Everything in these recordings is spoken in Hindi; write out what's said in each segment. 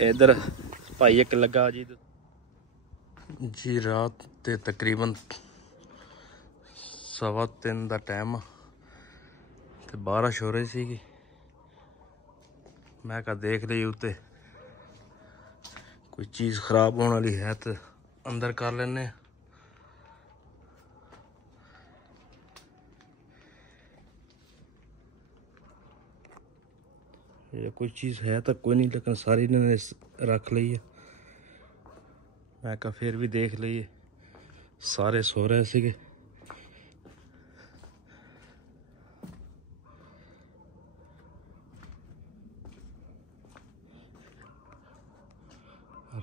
इधर भाई एक लगा जी रात ते तकरीबन 3:15 का टाइम ते बारिश हो रही सी। मैं कहा देख ली उत्ते कोई चीज़ खराब होने वाली है तो अंदर कर लेने। ये कोई चीज़ है तो कोई नहीं, लेकिन सारी इन्होंने रख ली है। मैं कहा फिर भी देख लीए, सारे सो रहे थे।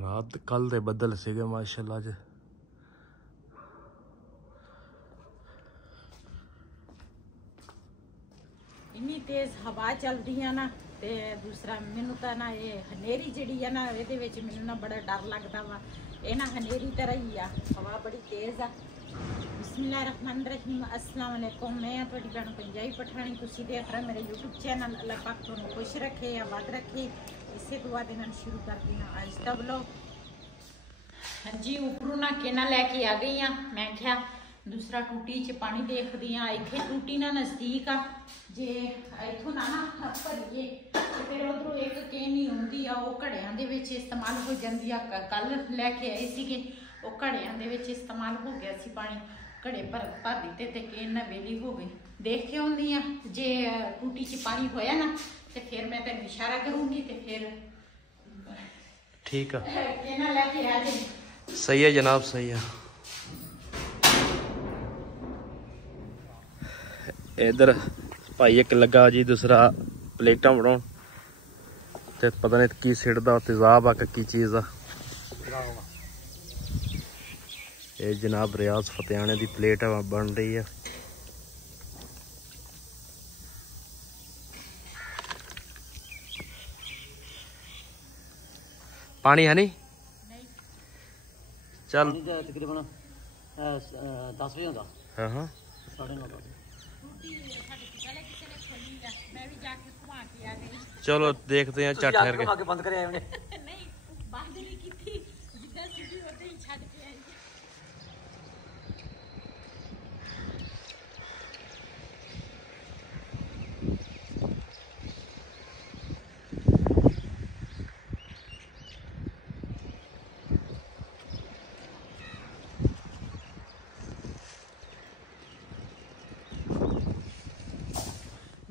रात कल दे बदल सीगे माशाल्लाह ज इन्नी तेज हवा चलदी है ना। ते दूसरा मैनू तो ना ये हनेरी जिहड़ी है ना ये मैनू ना बड़ा डर लगता वा। ये ना हनेरी तरह ही आ, हवा बड़ी तेज आ। बिस्मिल्लाहिर्रहमानिर्रहीम, अस्सलाम वालेकुम। मैं तुहाडी भैन पंजाबी पठानी, तुसीं देख रहे मेरे यूट्यूब चैनल। अल्लाह पाक तुहानूं खुश रखे, आबाद रखे। इसे दुआ दे नाल शुरू करदी हां अज दा व्लॉग। हाँ जी, उपरों ना केना लैके आ गई हाँ। मैं क्या दूसरा टूटी च पानी देखदी हाँ। इत्थे टूटी ना नज़दीक आ, जे इत्थों ना भरीए फिर उधरों एक केन ही आउंदी आ, वो घड़ियां दे विच इस्तेमाल हो जांदी आ। कल लैके आए सीगे, वो घड़ियां दे विच इस्तेमाल हो गया सी पानी। घड़े भर दिते ते केन ना वेली हो गई। देख के आउंदी आ, जे टूटी च पानी होया ना ते फिर मैं तेन इशारा करूंगी ते फिर ठीक है। केना लैके आ जाए। सही है जनाब, सही है। इधर भाई एक लगा जी दूसरा प्लेटा बनाउण ते पता नहीं की सिड़दा तेजाब आ की चीज़ आ। ये जनाब रियाज फतेहाने की प्लेट बन रही है। पानी है नहीं चल तकरीबन 10 बजे होता। हाँ हाँ 9:30। चलो देखते हैं चट ठहर के। बंद करे आए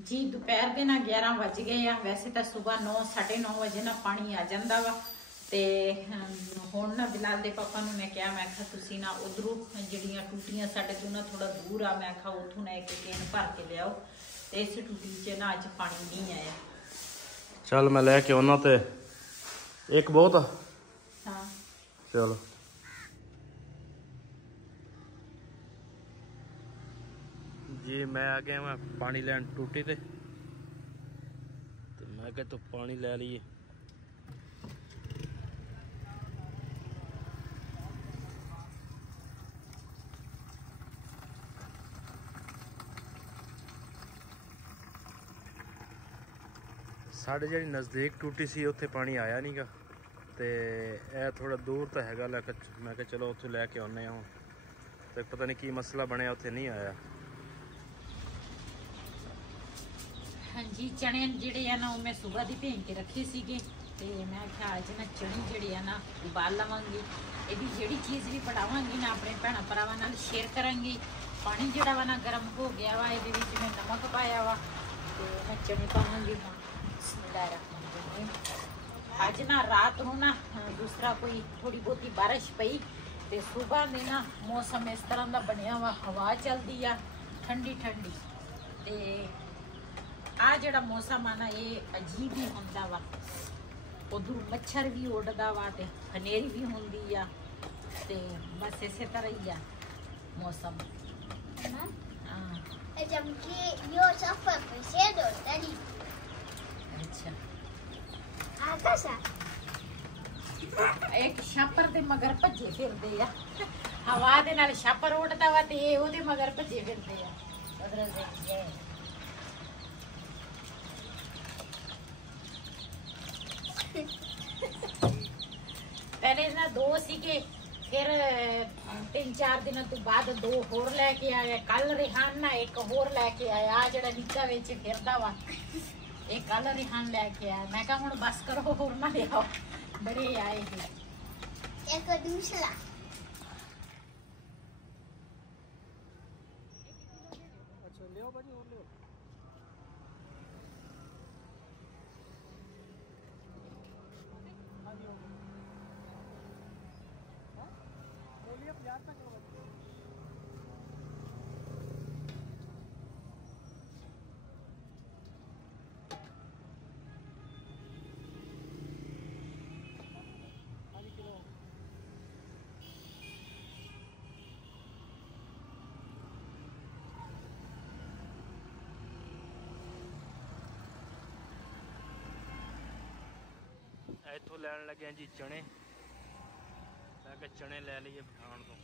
जी। दोपहर के ना 11 बज गए आ। वैसे तो सुबह 9 9:30 बजे ना पानी आ जाता वा। ते हुण ना बिलाल दे पापा नूं मैं कहा, मैं आखा तुसीं ना उधरों जिहड़ियां टूटियां साडे तों ना थोड़ा दूर आ, मैं आखा उत्थों ना एक केन भर के लियाओ। ते इस टूटी च ना अज पानी नहीं आया। चल मैं लैके आना ते एक बहुत आ। हाँ चलो जी, मैं आ गया मैं पानी लैन टूटी ते मैं कहा तो पानी लै लीए। साढ़े जी नज़दीक टूटी सी उत्थे पानी आया नहीं गा, ते ए थोड़ा दूर तो हैगा, लेकिन मैं कहा चलो उत्थों लैके आने हूँ। तो पता नहीं की मसला बनया, उत्थे नहीं आया। हाँ जी, चने जिहड़े आ ना मैं सुबह दी भेज के रखे सीगे। ते मैं आख्या अज ना चने जिहड़े आ ना उबाल लवांगी। इहदी जिहड़ी चीज़ भी बनावांगी ना अपने भैणां भरावां नाल शेयर करांगी। पानी जिहड़ा वा ना गर्म हो गया वा, इहदे विच मैं नमक पाया वा ते मैं चने पावांगी। बिस्मिल्लाहिर्रहमानिर्रहीम। अज ना रात नूं ना दूसरा कोई थोड़ी बहुती बारिश पई ते सुबह दे ना मौसम इस तरह का बनया वा, हवा चलदी आ ठंडी ठंडी। ते आ जिहड़ा मौसम आ ना ये अजीब ही हुंदा वा। उधर मच्छर भी उड़दा वा ते हनेरी भी हुंदी आ ते बस इसे तरह ही आ मौसम। अच्छा, एक छापर दे मगर भज्जे फिरदे आ। हवा दे नाल छापर उड़दा वा ते ओहदे मगर भज्जे फिरदे आ। ना 2 ਸੀਗੇ ਫਿਰ 3-4 ਦਿਨਾਂ ਤੋਂ ਬਾਅਦ 2 ਹੋਰ ਲੈ ਕੇ ਆਇਆ ਕੱਲ ਰਿਹਾਨ ਨਾ ਇੱਕ ਹੋਰ ਲੈ ਕੇ ਆਇਆ ਆ ਜਿਹੜਾ ਨਿੱਕਾ ਵਿੱਚ ਫਿਰਦਾ ਵਾ ਇਹ ਕੱਲ ਰਿਹਾਨ ਲੈ ਕੇ ਆਇਆ ਮੈਂ ਕਿਹਾ ਹੁਣ ਬਸ ਕਰੋ ਹੋਰ ਨਾ ਲਿਆਓ ਬੜੇ ਆਏ ਇਹ ਇੱਕ ਦੂਸਰਾ अच्छा ले आओ भाजी और ले आओ ਇੱਥੋਂ ਲੈਣ ਲੱਗਿਆ ਜੀ ਚਣੇ ਮੈਂ ਕਿਹਾ ਚਣੇ ਲੈ ਲਈਏ ਪਠਾਨ ਤੋਂ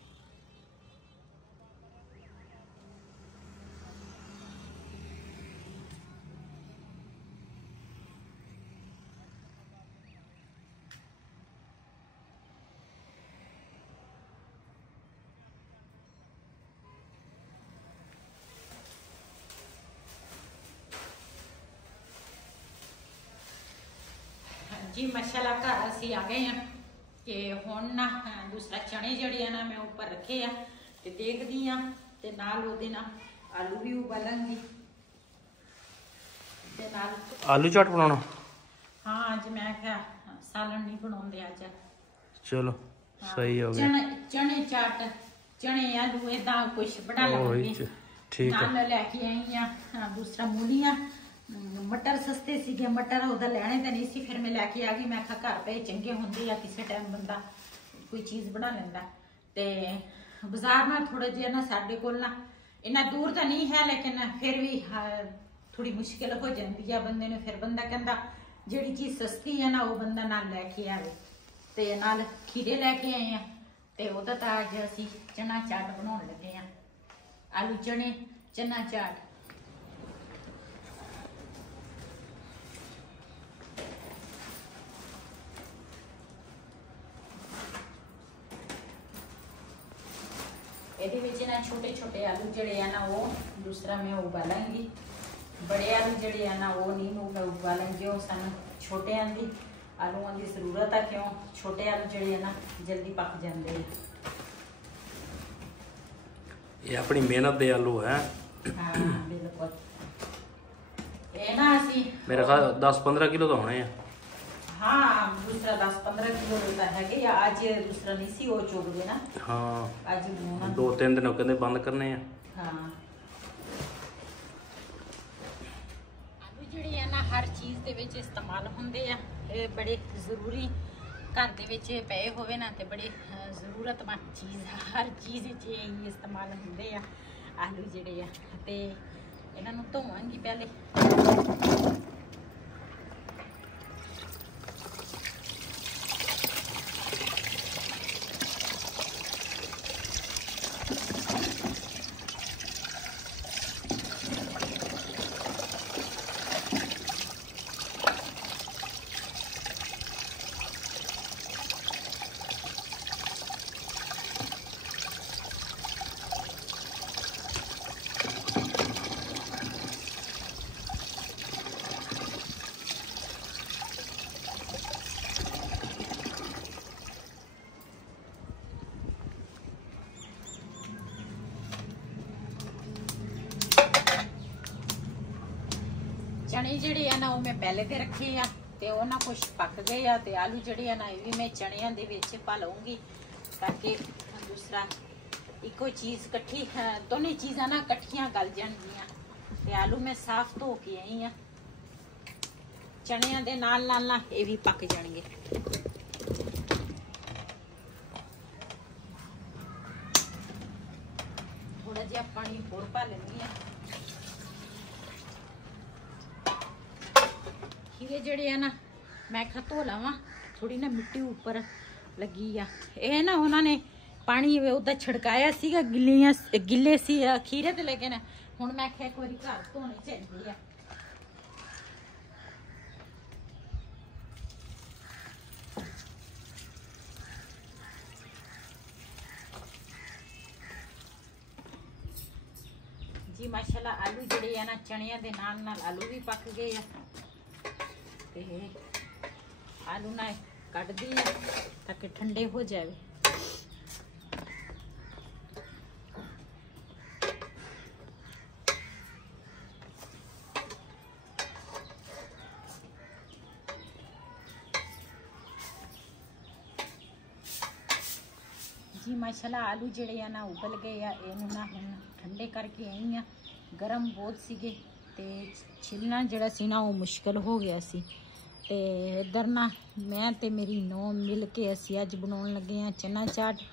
जी माशाल्लाह घर असी आ गए हैं कि हुण ना दूसरा चने जड़े ना मैं ऊपर रखे आ ते देखदी आ ते नाल ओदे ना आलू भी उबालांगी ते नाल आलू चाट बनाना हाँ अज मैं क्या सालन नहीं बनाउंदे अज चलो सही हो गया चने चने चाट चने आलू इदा कुछ बना लांगे ठीक है नाल लेके आई आ दूसरा मूलियां मटर सस्ते सीगे मटर उधर लेने तो नहीं सी फिर मैं लैके आ गई मैं घर पे चंगे होंगे या किसी टाइम बंदा कोई चीज़ बना लेंदा ते बाजार में थोड़े जे ना साडे कोल ना इन्ना दूर तो नहीं है लेकिन फिर भी थोड़ी मुश्किल हो जाती है बंदे ने फिर बंदा कहता जिहड़ी चीज़ सस्ती है ना वो बंदा नाल लैके आवे ते नाल खीरे लैके आए हैं ते ओहदा तां अज असीं चना चाट बनाउण लगे हैं आलू चने चना चाट ये ना छोटे छोटे आलू जड़े है ना वो दूसरा मैं उबालांगी बड़े आलू जड़े है ना वो नहीं मैं उबालांगी वो सन छोटे आंदी आलूओं की जरूरत है क्यों छोटे आलू जड़े है ना जल्दी पक जाते हैं ये अपनी मेहनत दे आलू है हाँ बिल्कुल ये ना असी मेरे ख्याल 10-15 किलो तो होने हैं हाँ दूसरा 10-15 किलो होता है कि या आज दूसरा नहीं सी हो चुक गए ना हाँ आज 2-3 दिन कहते बंद करने हैं हाँ आलू ਜਿਹੜੇ ਆ ਨਾ ਹਰ ਚੀਜ਼ ਦੇ ਵਿੱਚ ਇਸਤੇਮਾਲ ਹੁੰਦੇ ਆ ਇਹ ਬੜੇ ਜ਼ਰੂਰੀ ਘਰ ਦੇ ਵਿੱਚ ਪਏ ਹੋਵੇ ਨਾ ਤੇ ਬੜੇ ਜ਼ਰੂਰਤਮੰਦ ਚੀਜ਼ ਹਰ ਚੀਜ਼ ਵਿੱਚ ਇਹ ਇਸਤੇਮਾਲ ਹੁੰਦੇ ਆ ਆਲੂ ਜਿਹੜੇ ਆ ਤੇ ਇਹਨਾਂ ਨੂੰ ਧੋਵਾਂਗੀ ਪਹਿਲੇ चने जड़े है ना वो मैं पहले ते रखे आ ते वो ना कुछ पक गए आ ते आलू जड़े है ना ये भी मैं चनिया दे विच पा लूंगी ताकि दूसरा इको चीज़ कट्ठी दोनों चीज़ां ना कट्ठियां गल जाणगियां ते आलू मैं साफ धो के आई आ चनिया दे नाल नाल ना ये भी पक जाणगे थोड़ा जिहा पानी होर पा लैंदी आ खीरे जड़े है ना मैं खा धो लवा थोड़ी ना मिट्टी ऊपर लगी आ ये ना उन्होंने पानी उदा छिड़काया सीगा गिले सी खीरे ते लेकिन हुण मैं आख्या एक बारी घर धोने चाहिए आ माशाल्लाह आलू ਜਿਹੜੇ ਆ ਨਾ ਚਣਿਆਂ ਦੇ ਨਾਲ ਆਲੂ ਵੀ ਪੱਕ ਗਏ ਆ ਤੇ ਆਲੂ ਨਾ ਕੱਢਦੀ ਆ ਤਾਂ ਕਿ ਠੰਡੇ ਹੋ ਜਾਵੇ जी माशाल्लाह आलू ਜਿਹੜੇ ਆ ਨਾ ਉਬਲ ਗਏ ਆ ਇਹਨੂੰ ਨਾ ਹੁਣ ਠੰਡੇ ਕਰਕੇ ਆਈ ਆ ਗਰਮ ਬਹੁਤ ਸੀਗੇ ਤੇ ਛਿਲਣਾ ਜਿਹੜਾ ਸੀ ਨਾ ਉਹ ਮੁਸ਼ਕਲ ਹੋ ਗਿਆ ਸੀ ਤੇ ਇਧਰ ਨਾ ਮੈਂ ਤੇ ਮੇਰੀ ਨੌਂ ਮਿਲ ਕੇ ਅਸੀਂ ਅੱਜ ਬਣਾਉਣ ਲੱਗੇ ਆ ਚਨਾ ਚਾਟ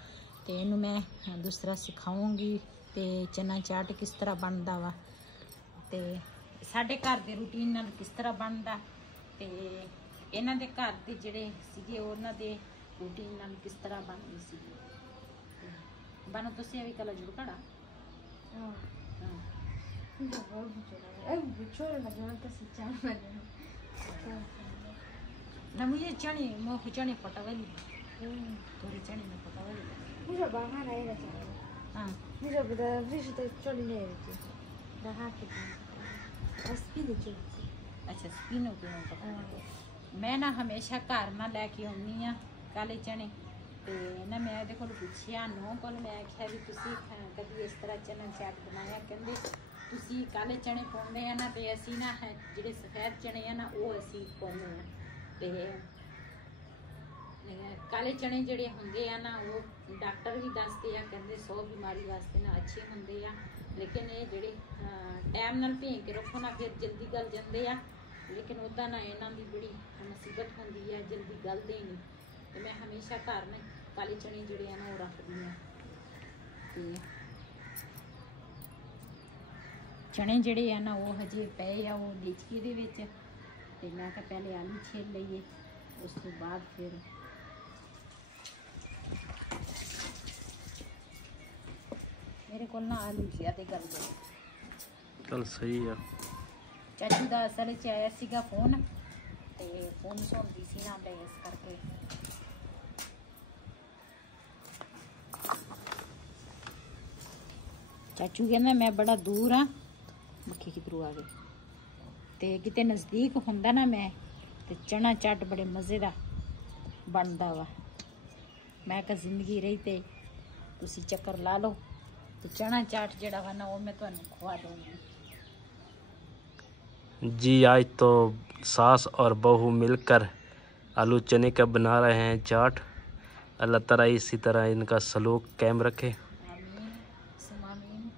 ਤੇ ਇਹਨੂੰ ਮੈਂ ਦੂਸਰਾ ਸਿਖਾਉਂਗੀ ਤੇ ਚਨਾ ਚਾਟ ਕਿਸ ਤਰ੍ਹਾਂ ਬਣਦਾ ਵਾ ਤੇ ਸਾਡੇ ਘਰ ਦੇ ਰੂਟੀਨ ਨਾਲ ਕਿਸ ਤਰ੍ਹਾਂ ਬਣਦਾ ਤੇ ਇਹਨਾਂ ਦੇ ਘਰ ਦੇ ਜਿਹੜੇ ਸੀਗੇ ਉਹਨਾਂ ਦੇ ਰੂਟੀਨ ਨਾਲ ਕਿਸ ਤਰ੍ਹਾਂ ਬਣਦੀ ਸੀ Bano to sia vika la giurcada? No. È un bucciolo la giornata si chiama. La mia Gianni mo Gianni Potavali. Tori Gianni no Potavali. Musa bahana era ciao. Ah. Musa da visita cioli neri. Da haki. A spine ci. अच्छा स्पिन हो गया मैं ना हमेशा घर ना लेके आनी आ काले चने ਤੇ ਨਾ ਮੈਂ ਇਹਦੇ ਕੋਲ ਪੁੱਛਿਆ ਨੋ ਕੋਲ ਮੈਂ ਆਖਿਆ ਵੀ ਤੁਸੀਂ ਕਦੀ ਇਸ ਤਰ੍ਹਾਂ ਚਨਾ ਚਾਟ ਬਣਾਇਆ ਕਹਿੰਦੇ ਤੁਸੀਂ ਕਾਲੇ ਚਨੇ ਪਾਉਂਦੇ ਆ ਨਾ ਤੇ ਅਸੀਂ ਨਾ ਜਿਹੜੇ ਸਫੈਦ ਚਨੇ ਆ ਨਾ ਉਹ ਅਸੀਂ ਪਾਉਂਦੇ ਆ ਤੇ ਕਾਲੇ ਚਨੇ ਜਿਹੜੇ ਹੁੰਦੇ ਆ ਨਾ ਉਹ ਡਾਕਟਰ ਵੀ ਦੱਸਦੇ ਆ ਕਹਿੰਦੇ 100 ਬਿਮਾਰੀ ਵਾਸਤੇ ਨਾ ਅੱਛੇ ਹੁੰਦੇ ਆ ਲੇਕਿਨ ਇਹ ਜਿਹੜੇ ਟਾਈਮ ਨਾਲ ਭੇਂ ਕੇ ਰੱਖੋ ਨਾ ਫਿਰ ਜਲਦੀ ਗਲ ਜਾਂਦੇ ਆ ਲੇਕਿਨ ਉਹਦਾ ਨਾ ਇਹਨਾਂ ਦੀ ਬੜੀ ਮੁਸੀਬਤ ਹੁੰਦੀ ਆ ਜਲਦੀ ਗਲਦੇ ਨਹੀਂ ਤੇ ਮੈਂ ਹਮੇਸ਼ਾ ਘਰ में काले चने ਜਿਹੜੇ ਆ ਨਾ ਉਹ ਰੱਖਦੀ ਆ ਤੇ ਚਨੇ ਜਿਹੜੇ ਆ ਨਾ ਉਹ ਹਜੇ ਪਏ ਆ ਉਹ ਲੀਚਕੀ ਦੇ ਵਿੱਚ ਤੇ ਮੈਂ ਕਿਹਾ ਪਹਿਲੇ ਆਲੂ ਛਿੱਲ ਲਈਏ ਉਸ ਤੋਂ ਬਾਅਦ ਫਿਰ ਮੇਰੇ ਕੋਲ ਨਾ ਆਲੂ ਜ਼ਿਆਦਾ ਗਲ ਗਏ ਚਲ ਸਹੀ ਆ ਚਾਚੂ ਦਾ ਅਸਲ 'ਚ ਆਇਆ ਸੀਗਾ ਫੋਨ ਤੇ ਫੋਨ ਸੁਣਦੀ ਸੀ ਨਾ ਤੇ ਇਸ ਕਰਕੇ ਚਾਚੂ ਕਹਿੰਦਾ ਮੈਂ ਬੜਾ ਦੂਰ ਆ ਮੱਖੀ ਕਿਧਰੋਂ ਆ ਗਈ ਤੇ ਕਿਤੇ ਨਜ਼ਦੀਕ ਹੁੰਦਾ ਨਾ ਮੈਂ ਤੇ ਚਨਾ ਚਾਟ ਬੜੇ ਮਜ਼ੇ ਦਾ ਬਣਦਾ ਵਾ ਮੈਂ ਕਿਹਾ ਜ਼ਿੰਦਗੀ ਰਹੀ ਤੇ ਤੁਸੀਂ ਚੱਕਰ ਲਾ ਲਓ ਤੇ ਚਨਾ ਚਾਟ ਜਿਹੜਾ ਵਾ ਨਾ ਉਹ ਮੈਂ ਤੁਹਾਨੂੰ ਖਵਾ ਦਊਂਗੀ जी आज तो सास और बहू मिलकर आलू चने का बना रहे हैं चाट अल्लाह ताला इसी तरह इनका सलूक कायम रखे आमीन सुमा आमीन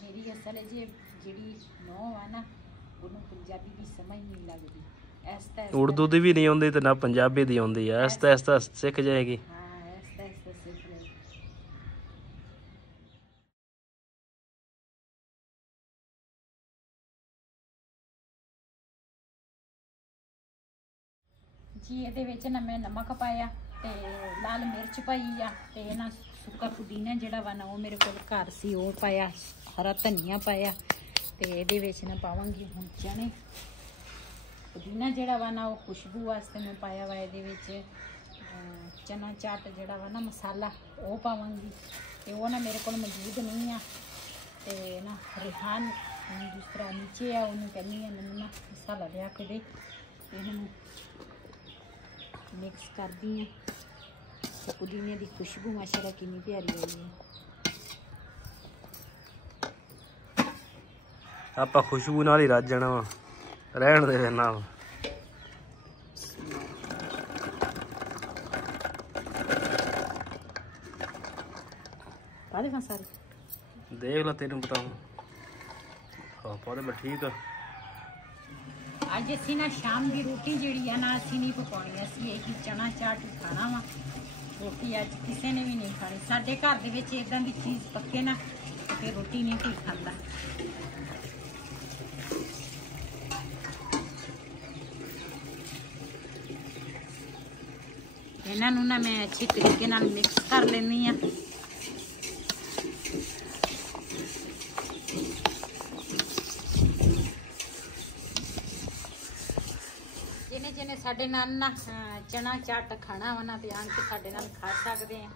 मेरी असल जी ਜਿਹੜੀ ਨੌ ਆ ਨਾ ਉਹਨੂੰ ਪੰਜਾਬੀ ਦੀ ਸਮਝ ਨਹੀਂ ਲੱਗਦੀ ਐਸਤਾ उर्दू दी भी नहीं आती तो ना पंजाबी दी आती है ऐसा ऐसा सीख जाएगी हाँ ऐसा ऐसा सीख ले जी ਇਹਦੇ ਵਿੱਚ ਨਾ ਮੈਂ ਨਮਕ ਪਾਇਆ ਤੇ ਲਾਲ ਮਿਰਚ ਪਾਈ ਆ ਤੇ ਨਾ ਸੁੱਕਾ ਪੁਦੀਨਾ ਜਿਹੜਾ ਵਾ ਨਾ ਉਹ ਮੇਰੇ ਕੋਲ ਘਰ ਸੀ ਉਹ ਪਾਇਆ ਹਰਾ ਧਨੀਆ ਪਾਇਆ ਤੇ ਇਹਦੇ ਵਿੱਚ ਨਾ ਪਾਵਾਂਗੀ ਹੁਣ ਚਨੇ ਪੁਦੀਨਾ ਜਿਹੜਾ ਵਾ ਨਾ ਉਹ ਖੁਸ਼ਬੂ ਵਾਸਤੇ ਮੈਂ ਪਾਇਆ ਵਾ ਇਹਦੇ ਵਿੱਚ ਚਨਾ ਚਾਟ ਜਿਹੜਾ ਵਾ ਨਾ ਮਸਾਲਾ ਉਹ ਪਾਵਾਂਗੀ ਤੇ ਉਹ ਨਾ ਮੇਰੇ ਕੋਲ ਮੌਜੂਦ ਨਹੀਂ ਆ ਤੇ ਨਾ ਰਿਹਾਨ ਦੂਸਰਾ ਨੀਚੇ ਆ ਉਹਨੂੰ ਕਹਿੰਦੀ ਆ ਮੈਨੂੰ ਨਾ ਮਸਾਲਾ ਲਿਆ ਕੇ ਦੇ ਇਹਨੂੰ मिक्स कर दी है तो पुदीने की खुशबू माशाल्लाह कितनी प्यारी आई है आप खुशबू नाल ही रज जाना वा रहन दे ना पा दे सारे देख ला तेन बताऊँ पौधे में ठीक है ਅੱਜ ਅਸੀਂ ਨਾ ਸ਼ਾਮ ਦੀ ਰੋਟੀ ਜਿਹੜੀ ਆ ਨਾ ਅਸੀਂ ਨਹੀਂ ਪਕਾਉਣੀ ਅਸੀਂ ਇਹ ਚਨਾ ਚਾਟ ਹੀ ਖਾਣਾ ਵਾ ਰੋਟੀ ਅੱਜ ਕਿਸੇ ਨੇ ਵੀ ਨਹੀਂ ਖਾਣੀ ਸਾਡੇ ਘਰ ਦੇ ਵਿੱਚ ਇਦਾਂ ਦੀ ਚੀਜ਼ ਪੱਕੇ ਨਾ ਤੇ ਰੋਟੀ ਨਹੀਂ ਕੋਈ ਖਾਂਦਾ ਇਹਨਾਂ ਨੂੰ ਨਾ ਮੈਂ ਅੱਛੇ ਤਰੀਕੇ ਨਾਲ ਮਿਕਸ ਕਰ ਲੈਣੀ ਆ ਜਿਹਨੇ ਸਾਡੇ ਨਾਲ ਨਾ ਚਨਾ ਚਾਟ ਖਾਣਾ ਵਾ ਨਾ ਤੇ ਆਣ ਕੇ ਸਾਡੇ ਨਾਲ ਖਾ ਸਕਦੇ ਆ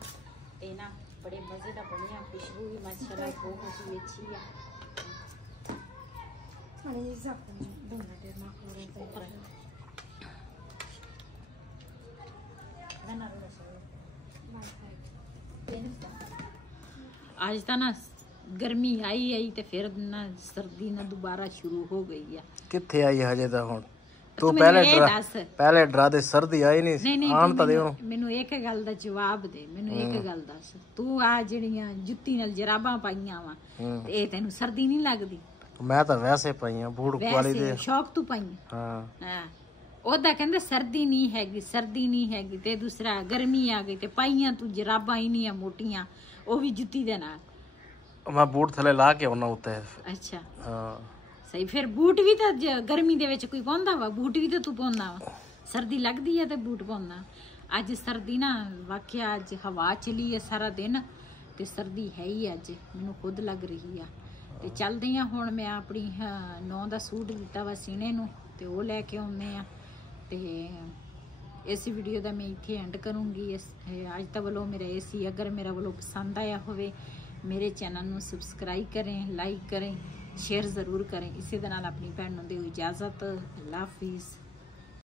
ਤੇ ਨਾ बड़े मजे का बनिया खुशबू भी माशाल्लाह बहुत ही अच्छी है आज तो ना गर्मी आई ते फिर ना सर्दी ना दोबारा शुरू हो गई है किथे आई हजे तो हुण तू तू पहले ਮੈਨੂੰ ਇਹ डरा ਦੱਸ। पहले डरा दे सर्दी आई ਨਹੀਂ नहीं ਨਹੀਂ आन तो दे ਮੈਨੂੰ ਇੱਕ ਗੱਲ ਦਾ ਜਵਾਬ ਦੇ ਮੈਨੂੰ ਇੱਕ ਗੱਲ ਦੱਸ ਤੂੰ ਆ ਜਿਹੜੀਆਂ ਜੁੱਤੀ ਨਾਲ ਜਰਾਬਾਂ ਪਾਈਆਂ ਵਾ ਤੇ ਇਹ ਤੈਨੂੰ ਸਰਦੀ ਨਹੀਂ ਲੱਗਦੀ मैं तो वैसे पाई हां बूट वाली दे ਵੈਸੇ ਸ਼ੌਕ ਤੂੰ ਪਾਈ हां ਹਾਂ ਉਹਦਾ ਕਹਿੰਦੇ ਸਰਦੀ ਨਹੀਂ ਹੈਗੀ ਤੇ ਦੂਸਰਾ ਗਰਮੀ ਆ ਗਈ ਤੇ ਪਾਈਆਂ ਤੂੰ ਜਰਾਬਾਂ ਹੀ ਨਹੀਂ ਆ ਮੋਟੀਆਂ ਉਹ ਵੀ ਜੁੱਤੀ ਦੇ ਨਾਲ मैं बूट थले ला के आना उत्ते ਅੱਛਾ हां ਸਹੀ ਫਿਰ ਬੂਟ ਵੀ ਤਾਂ ਗਰਮੀ ਦੇ ਵਿੱਚ ਕੋਈ ਪਾਉਂਦਾ ਵਾ ਬੂਟ ਵੀ ਤਾਂ ਤੂੰ ਪਾਉਂਦਾ ਵਾ ਸਰਦੀ ਲੱਗਦੀ ਹੈ ਤੇ ਬੂਟ ਪਾਉਂਦਾ ਅੱਜ ਸਰਦੀ ਨਾ ਵਾਕਿਆ ਅੱਜ ਹਵਾ ਚਲੀ ਹੈ ਸਾਰਾ ਦਿਨ ਤੇ ਸਰਦੀ ਹੈ ਹੀ ਅੱਜ ਮੈਨੂੰ ਖੁਦ ਲੱਗ ਰਹੀ ਆ ਤੇ ਚੱਲਦੇ ਆ ਹੁਣ ਮੈਂ ਆਪਣੀ ਨੌਂ ਦਾ ਸੂਟ ਦਿੱਤਾ ਵਾ ਸੀਨੇ ਨੂੰ ਤੇ ਉਹ ਲੈ ਕੇ ਆਉਂਦੇ ਆ ਤੇ ਇਸ ਵੀਡੀਓ ਦਾ ਮੈਂ ਇੱਥੇ ਐਂਡ ਕਰੂੰਗੀ ਅੱਜ ਤੱਕ ਵੱਲੋਂ ਮੇਰਾ ਇਹ ਸੀ ਅਗਰ ਮੇਰਾ ਵੱਲੋਂ ਪਸੰਦ ਆਇਆ ਹੋਵੇ ਮੇਰੇ ਚੈਨਲ ਨੂੰ ਸਬਸਕ੍ਰਾਈਬ ਕरें ਲਾਈਕ करें शेयर ज़रूर करें इसी दे नाल अपनी भैन नूं दिओ इजाज़त अल्लाह हाफिज़।